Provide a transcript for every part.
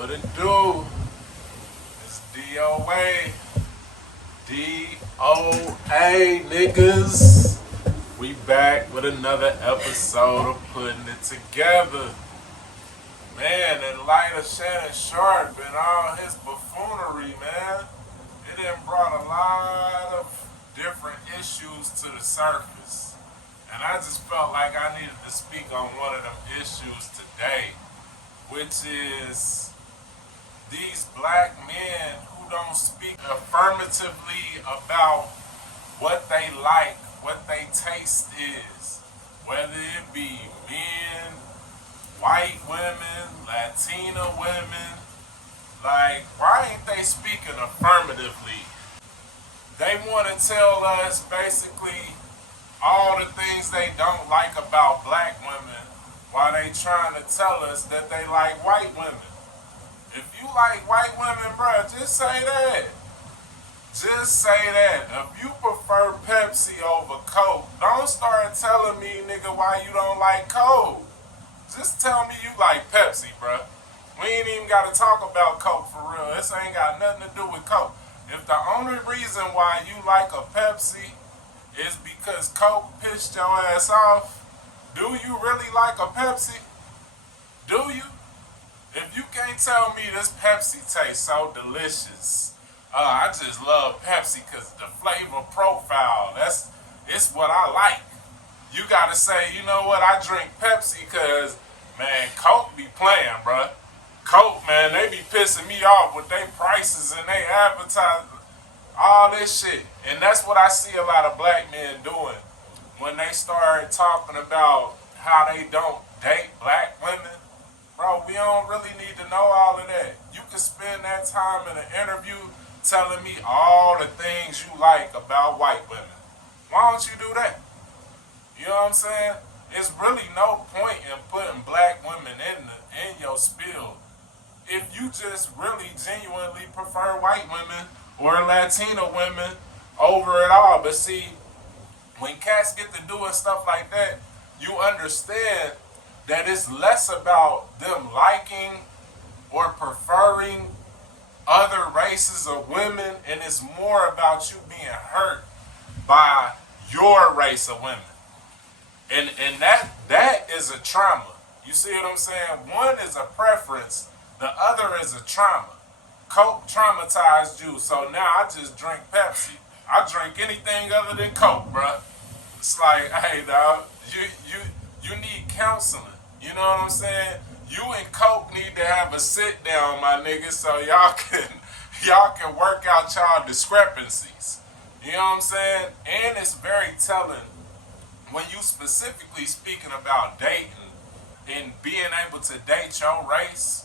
What it do? It's DOA. DOA, niggas. We back with another episode of Putting It Together. Man, in light of Shannon Sharp and all his buffoonery, man, it done brought a lot of different issues to the surface. And I just felt like I needed to speak on one of them issues today, which is these black men who don't speak affirmatively about what they like, what they taste is, whether it be men, white women, Latina women. Like, why ain't they speaking affirmatively? They want to tell us basically all the things they don't like about black women while they trying to tell us that they like white women. If you like white women, bro, just say that. Just say that. If you prefer Pepsi over Coke, don't start telling me, nigga, why you don't like Coke. Just tell me you like Pepsi, bro. We ain't even got to talk about Coke for real. This ain't got nothing to do with Coke. If the only reason why you like a Pepsi is because Coke pissed your ass off, do you really like a Pepsi? Do you? If you can't tell me this Pepsi tastes so delicious, I just love Pepsi because the flavor profile, it's what I like. You gotta say, you know what, I drink Pepsi because, man, Coke be playing, bruh. Coke, man, they be pissing me off with their prices and they advertise all this shit. And that's what I see a lot of black men doing when they start talking about how they don't date black women. Bro, we don't really need to know all of that. You can spend that time in an interview telling me all the things you like about white women. Why don't you do that? You know what I'm saying? It's really no point in putting black women in your spiel if you just really genuinely prefer white women or Latina women over it all. But see, when cats get to doing stuff like that, you understand that it's less about them liking or preferring other races of women, and it's more about you being hurt by your race of women. And that is a trauma. You see what I'm saying? One is a preference, the other is a trauma. Coke traumatized you, so now I just drink Pepsi. I drink anything other than Coke, bruh. It's like, hey, dog, you need counseling. You know what I'm saying? You and Coke need to have a sit down, my niggas, so y'all can work out y'all discrepancies. You know what I'm saying? And it's very telling when you specifically speaking about dating and being able to date your race.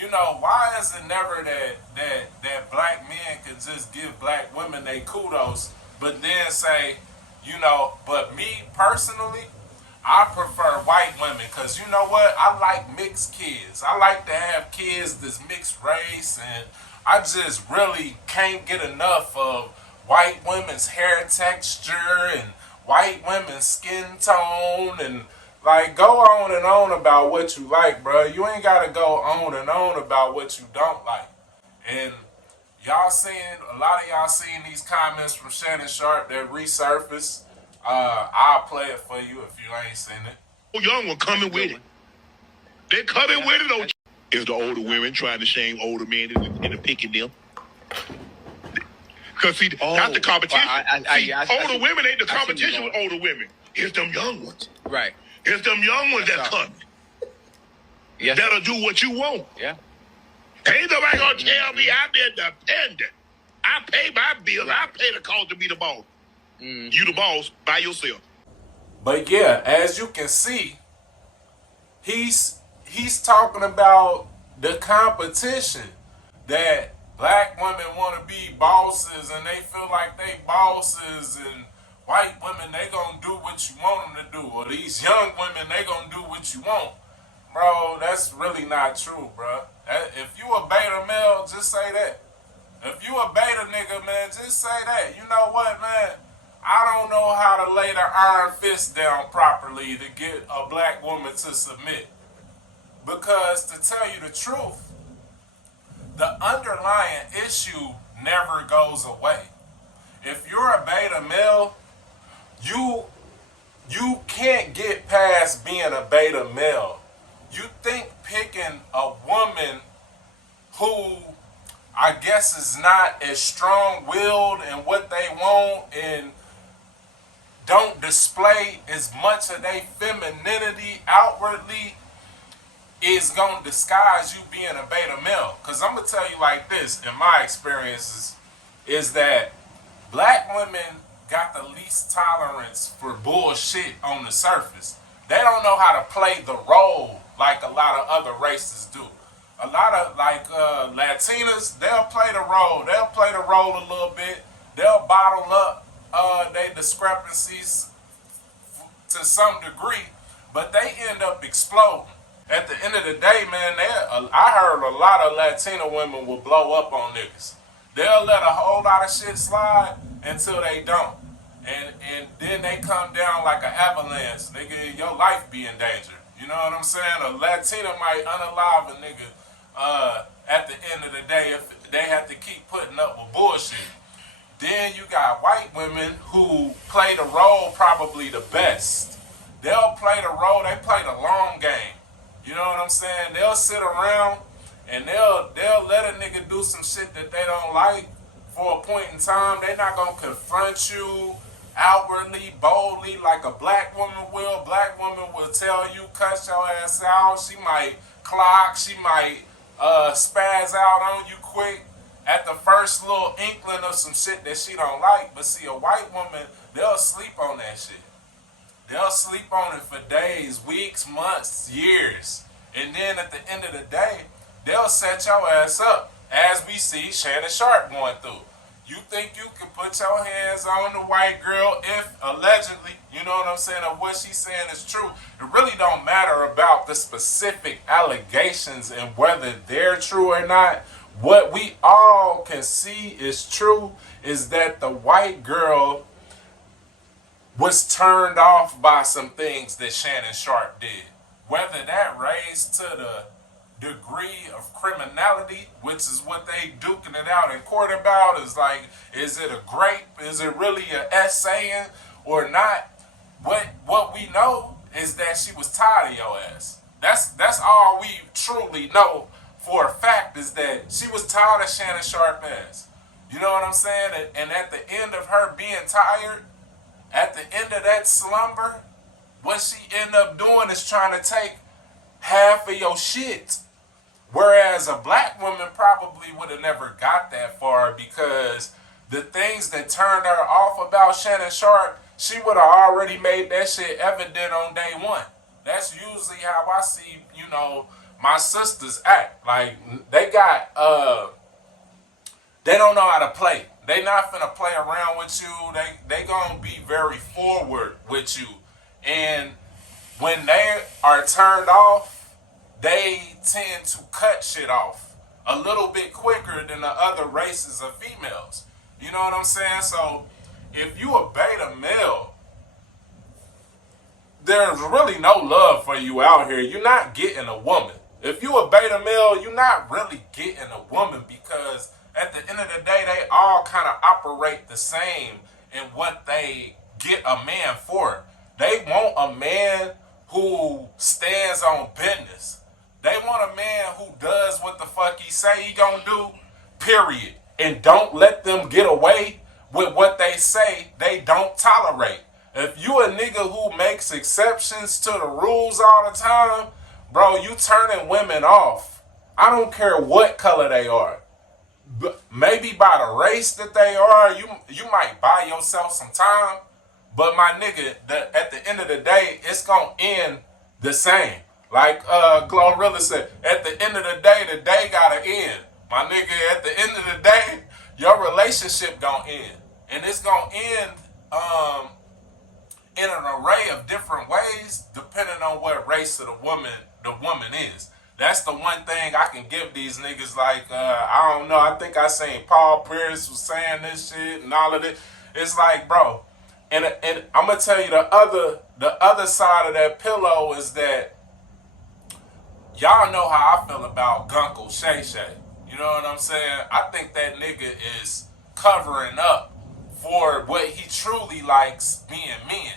You know, why is it never that black men can just give black women they kudos, but then say, you know, but me personally, I prefer white women because you know what? I like mixed kids. I like to have kids that's mixed race, and I just really can't get enough of white women's hair texture and white women's skin tone, and like go on about what you like, bro. You ain't gotta go on and on about what you don't like. And y'all seen, a lot of y'all seen these comments from Shannon Sharp that resurfaced. I'll play it for you if you ain't seen it. Young one coming with it. They're coming with it. On is the older women trying to shame older men into picking them? Because see, not the competition. Older women ain't the competition with older women. It's them young ones. Right. It's them young ones that coming. Yes. That'll do what you want. Yeah. Ain't nobody gonna tell me I'm independent. I pay my bills. Right. I pay the cost to be the boss. You the boss by yourself. But yeah, as you can see, he's talking about the competition that black women want to be bosses and they feel like they bosses, and white women, they gonna do what you want them to do, or these young women, they gonna do what you want. Bro, that's really not true, bro. If you a beta male, just say that. If you a beta nigga, man, just say that. You know what, man? I don't know how to lay the iron fist down properly to get a black woman to submit. Because to tell you the truth, the underlying issue never goes away. If you're a beta male, you you can't get past being a beta male. You think picking a woman who I guess is not as strong-willed in what they want and don't display as much of their femininity outwardly is going to disguise you being a beta male. Because I'm going to tell you like this, in my experiences, is that black women got the least tolerance for bullshit on the surface. They don't know how to play the role like a lot of other races do. A lot of Latinas, they'll play the role. They'll play the role a little bit. They'll bottle up their discrepancies to some degree, but they end up exploding. At the end of the day, man, I heard a lot of Latina women will blow up on niggas. They'll let a whole lot of shit slide until they don't. And then they come down like an avalanche. Nigga, your life be in danger. You know what I'm saying? A Latina might unalive a nigga at the end of the day if they have to keep putting up with bullshit. Then you got white women who play the role probably the best. They'll play the role, they play the long game. You know what I'm saying? They'll sit around and they'll let a nigga do some shit that they don't like for a point in time. They're not gonna confront you outwardly, boldly, like a black woman will. Black woman will tell you, cuss your ass out. She might clock, she might spaz out on you quick at the first little inkling of some shit that she don't like. But see, a white woman, they'll sleep on that shit. They'll sleep on it for days, weeks, months, years. And then at the end of the day, they'll set your ass up, as we see Shannon Sharp going through. You think you can put your hands on the white girl if allegedly, you know what I'm saying, of what she's saying is true. It really don't matter about the specific allegations and whether they're true or not. What we all can see is true is that the white girl was turned off by some things that Shannon Sharp did. Whether that raised to the degree of criminality, which is what they duking it out in court about, is like, is it a grape? Is it really a essaying or not? What we know is that she was tired of your ass. That's all we truly know for a fact, is that she was tired of Shannon Sharp ass. You know what I'm saying? And at the end of her being tired, at the end of that slumber, what she end up doing is trying to take half of your shit. Whereas a black woman probably would have never got that far, because the things that turned her off about Shannon Sharp, she would have already made that shit evident on day one. That's usually how I see, my sisters act. Like, they don't know how to play. They not finna play around with you. They gonna be very forward with you. And when they are turned off, they tend to cut shit off a little bit quicker than the other races of females. You know what I'm saying? So if you a beta male, there's really no love for you out here. You're not getting a woman. If you a beta male, you're not really getting a woman, because at the end of the day, they all kind of operate the same in what they get a man for. They want a man who stands on business. They want a man who does what the fuck he say he gonna do, period. And don't let them get away with what they say they don't tolerate. If you a nigga who makes exceptions to the rules all the time, bro, you turning women off. I don't care what color they are. Maybe by the race that they are, you might buy yourself some time. But my nigga, at the end of the day, it's gonna end the same. Like Glorilla said, at the end of the day gotta end. My nigga, at the end of the day, your relationship gonna end. And it's gonna end in an array of different ways, depending on what race of the woman is. That's the one thing I can give these niggas. Like, I don't know, I think I seen Paul Pierce was saying this shit and all of it. It's like, bro, and I'm gonna tell you the other side of that pillow is that y'all know how I feel about Gunkle Shay Shay. You know what I'm saying? I think that nigga is covering up for what he truly likes, being men.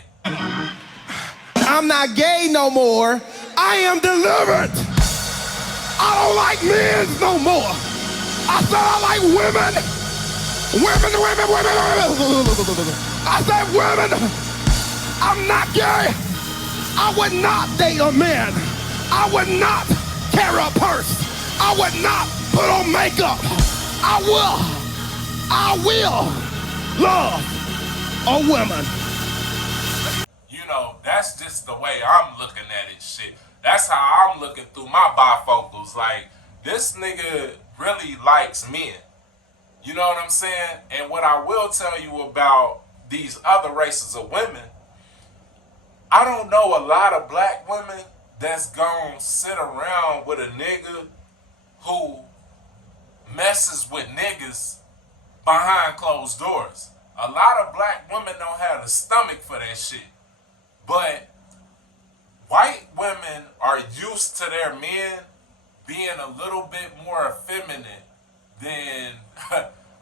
I'm not gay no more. I am delivered. I don't like men no more. I said I like women. Women. I said women. I'm not gay. I would not date a man. I would not carry a purse. I would not put on makeup. I will love a woman. You know, that's just the way I'm looking at it, shit. That's how I'm looking through my bifocals. Like, this nigga really likes men. You know what I'm saying? And what I will tell you about these other races of women, I don't know a lot of black women that's gonna sit around with a nigga who messes with niggas behind closed doors. A lot of black women don't have the stomach for that shit. But white women are used to their men being a little bit more effeminate than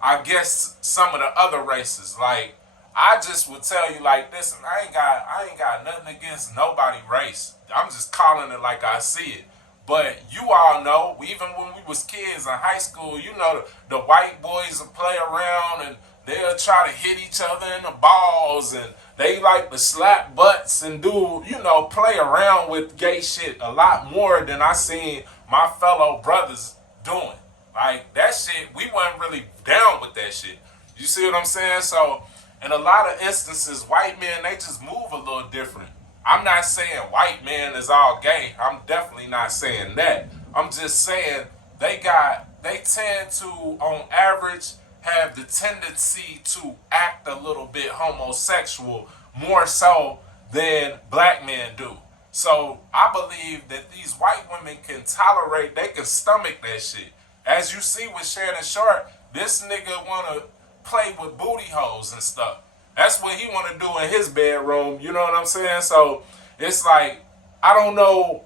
I guess some of the other races. Like, I just would tell you like this, and I ain't got nothing against nobody race. I'm just calling it like I see it. But you all know, even when we was kids in high school, you know, the white boys would play around and they'll try to hit each other in the balls, and they like to slap butts and do, you know, play around with gay shit a lot more than I seen my fellow brothers doing. Like, that shit, we wasn't really down with that shit. You see what I'm saying? So, in a lot of instances, white men, they just move a little different. I'm not saying white men is all gay. I'm definitely not saying that. I'm just saying they tend to, on average, have the tendency to act a little bit homosexual more so than black men do. So I believe that these white women can tolerate, they can stomach that shit. As you see with Shannon Sharp, this nigga wanna play with booty holes and stuff. That's what he wanna do in his bedroom, you know what I'm saying? So it's like, I don't know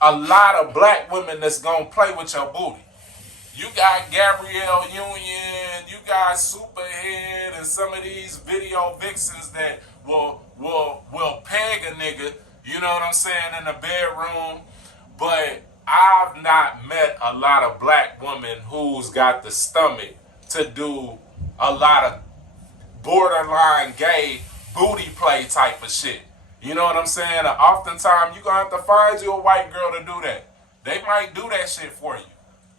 a lot of black women that's gonna play with your booty. You got Gabrielle Union, you got Superhead, and some of these video vixens that will peg a nigga, you know what I'm saying, in the bedroom. But I've not met a lot of black women who's got the stomach to do a lot of borderline gay booty play type of shit. You know what I'm saying? And oftentimes, you're going to have to find you a white girl to do that. They might do that shit for you.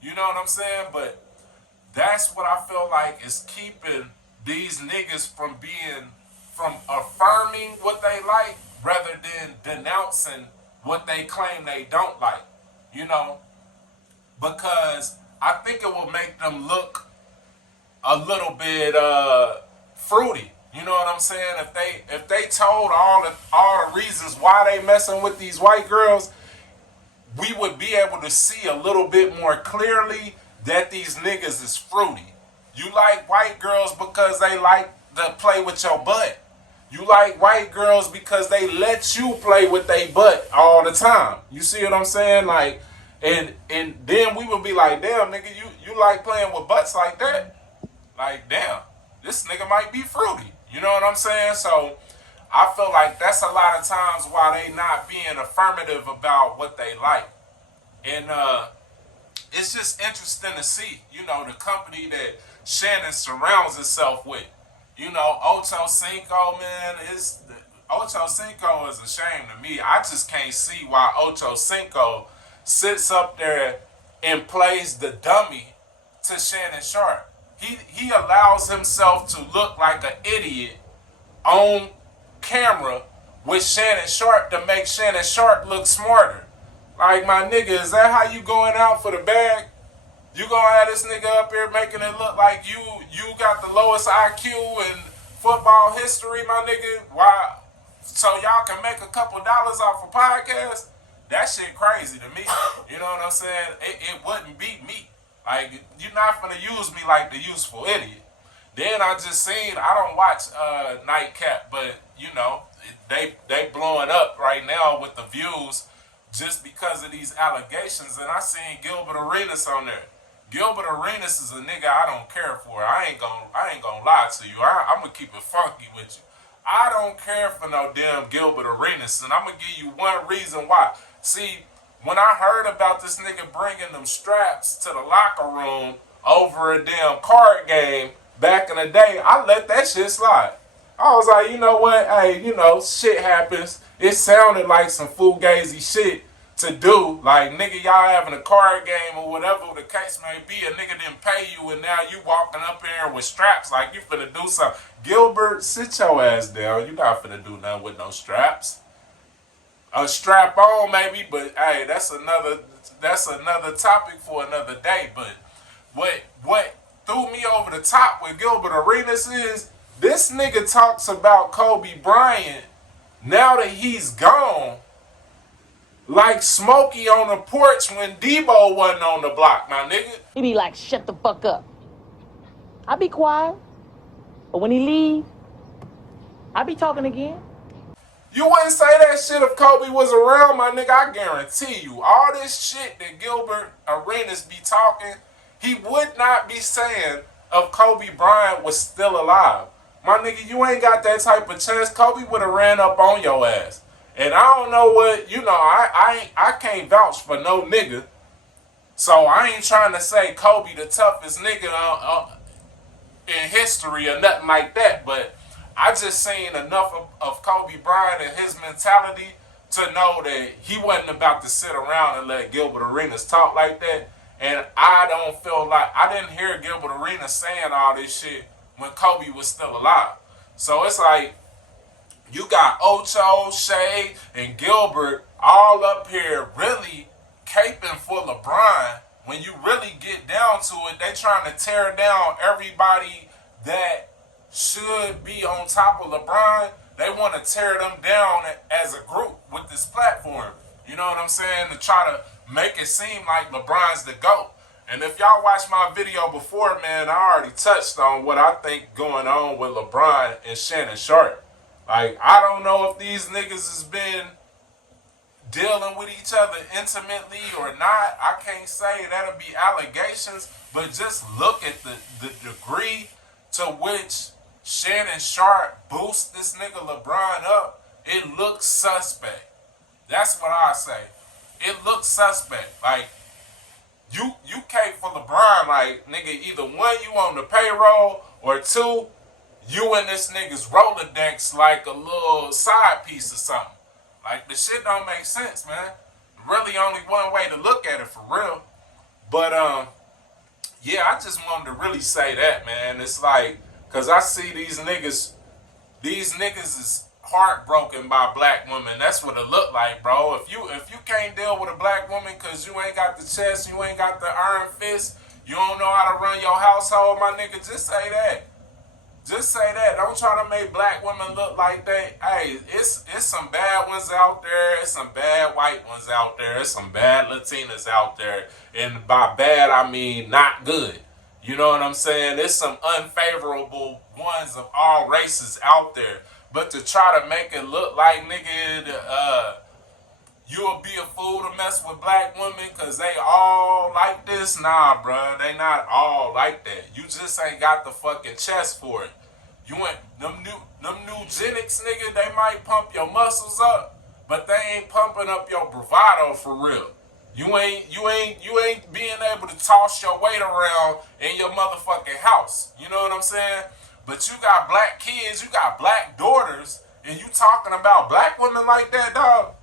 You know what I'm saying? But that's what I feel like is keeping these niggas from affirming what they like rather than denouncing what they claim they don't like. You know? Because I think it will make them look a little bit fruity. You know what I'm saying? If they told all the reasons why they messing with these white girls, we would be able to see a little bit more clearly that these niggas is fruity. You like white girls because they like to play with your butt. You like white girls because they let you play with their butt all the time. You see what I'm saying? Like, and then we would be like, damn, nigga, you like playing with butts like that? Like, damn, this nigga might be fruity. You know what I'm saying? So I feel like that's a lot of times why they not being affirmative about what they like. And it's just interesting to see, you know, the company that Shannon surrounds herself with. You know, Ocho Cinco, man, Ocho Cinco is a shame to me. I just can't see why Ocho Cinco sits up there and plays the dummy to Shannon Sharp. He allows himself to look like an idiot on camera with Shannon Sharp to make Shannon Sharp look smarter. Like, my nigga, is that how you going out for the bag? You gonna have this nigga up here making it look like you got the lowest IQ in football history, my nigga? Why? So y'all can make a couple dollars off a podcast? That shit crazy to me. You know what I'm saying? It wouldn't beat me. Like, you're not gonna use me like the useful idiot. Then I just seen, I don't watch Nightcap, but you know, they blowing up right now with the views just because of these allegations. And I seen Gilbert Arenas on there. Gilbert Arenas is a nigga I don't care for. I ain't gonna lie to you. I'm gonna keep it funky with you. I don't care for no damn Gilbert Arenas, and I'm gonna give you one reason why. See, when I heard about this nigga bringing them straps to the locker room over a damn card game back in the day, I let that shit slide. I was like, you know what? Hey, you know, shit happens. It sounded like some fugazi shit to do. Like, nigga, y'all having a card game or whatever the case may be. A nigga didn't pay you and now you walking up here with straps like you finna do something. Gilbert, sit your ass down. You not finna do nothing with no straps. A strap on maybe, but hey, that's another topic for another day. But what threw me over the top with Gilbert Arenas is this nigga talks about Kobe Bryant now that he's gone like Smokey on the porch when Debo wasn't on the block, my nigga. He be like, shut the fuck up. I be quiet, but when he leave, I be talking again. You wouldn't say that shit if Kobe was around, my nigga. I guarantee you. All this shit that Gilbert Arenas be talking, he would not be saying if Kobe Bryant was still alive. My nigga, you ain't got that type of chance. Kobe would have ran up on your ass. And I don't know what, you know, I can't vouch for no nigga. So I ain't trying to say Kobe the toughest nigga in history or nothing like that. But I just seen enough of Kobe Bryant and his mentality to know that he wasn't about to sit around and let Gilbert Arenas talk like that. And I don't feel like, I didn't hear Gilbert Arenas saying all this shit when Kobe was still alive. So it's like, you got Ocho, Shea, and Gilbert all up here really caping for LeBron. When you really get down to it, they trying to tear down everybody that should be on top of LeBron. They want to tear them down as a group with this platform. You know what I'm saying? To try to make it seem like LeBron's the GOAT. And if y'all watched my video before, man, I already touched on what I think going on with LeBron and Shannon Sharp. Like, I don't know if these niggas has been dealing with each other intimately or not. I can't say. That'll be allegations. But just look at the degree to which Shannon Sharp boosts this nigga LeBron up. It looks suspect. That's what I say. It looks suspect. Like, you cape for LeBron, like, nigga, either one, you on the payroll, or two, you and this nigga's Rolodex like a little side piece or something. Like, the shit don't make sense, man. Really only one way to look at it for real. But, yeah, I just wanted to really say that, man. It's like, because I see these niggas is heartbroken by black women. That's what it look like, bro. If you can't deal with a black woman because you ain't got the chest, you ain't got the iron fist, you don't know how to run your household, my nigga, just say that. Just say that. Don't try to make black women look like that. Hey, it's some bad ones out there. It's some bad white ones out there. It's some bad Latinas out there. And by bad, I mean not good. You know what I'm saying? There's some unfavorable ones of all races out there. But to try to make it look like, nigga, you'll be a fool to mess with black women because they all like this. Nah, bruh. They not all like that. You just ain't got the fucking chest for it. You want them eugenics, nigga, they might pump your muscles up, but they ain't pumping up your bravado for real. You ain't being able to toss your weight around in your motherfucking house. You know what I'm saying? But you got black kids, you got black daughters, and you talking about black women like that, dog.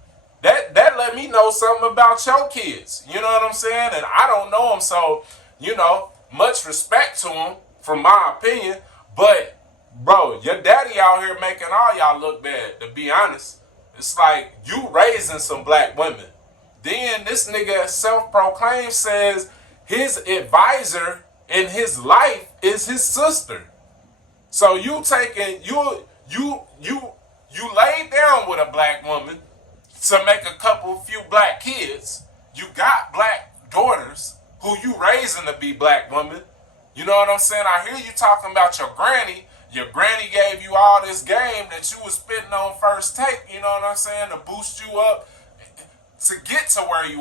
That let me know something about your kids. You know what I'm saying? And I don't know them, so, you know, much respect to them, from my opinion. But, bro, your daddy out here making all y'all look bad, to be honest. It's like you raising some black women. Then this nigga self-proclaimed says his advisor in his life is his sister. So you taking, you laid down with a black woman to make a few black kids. You got black daughters who you raising to be black women. You know what I'm saying? I hear you talking about your granny. Your granny gave you all this game that you was spitting on First Take, you know what I'm saying, to boost you up to get to where you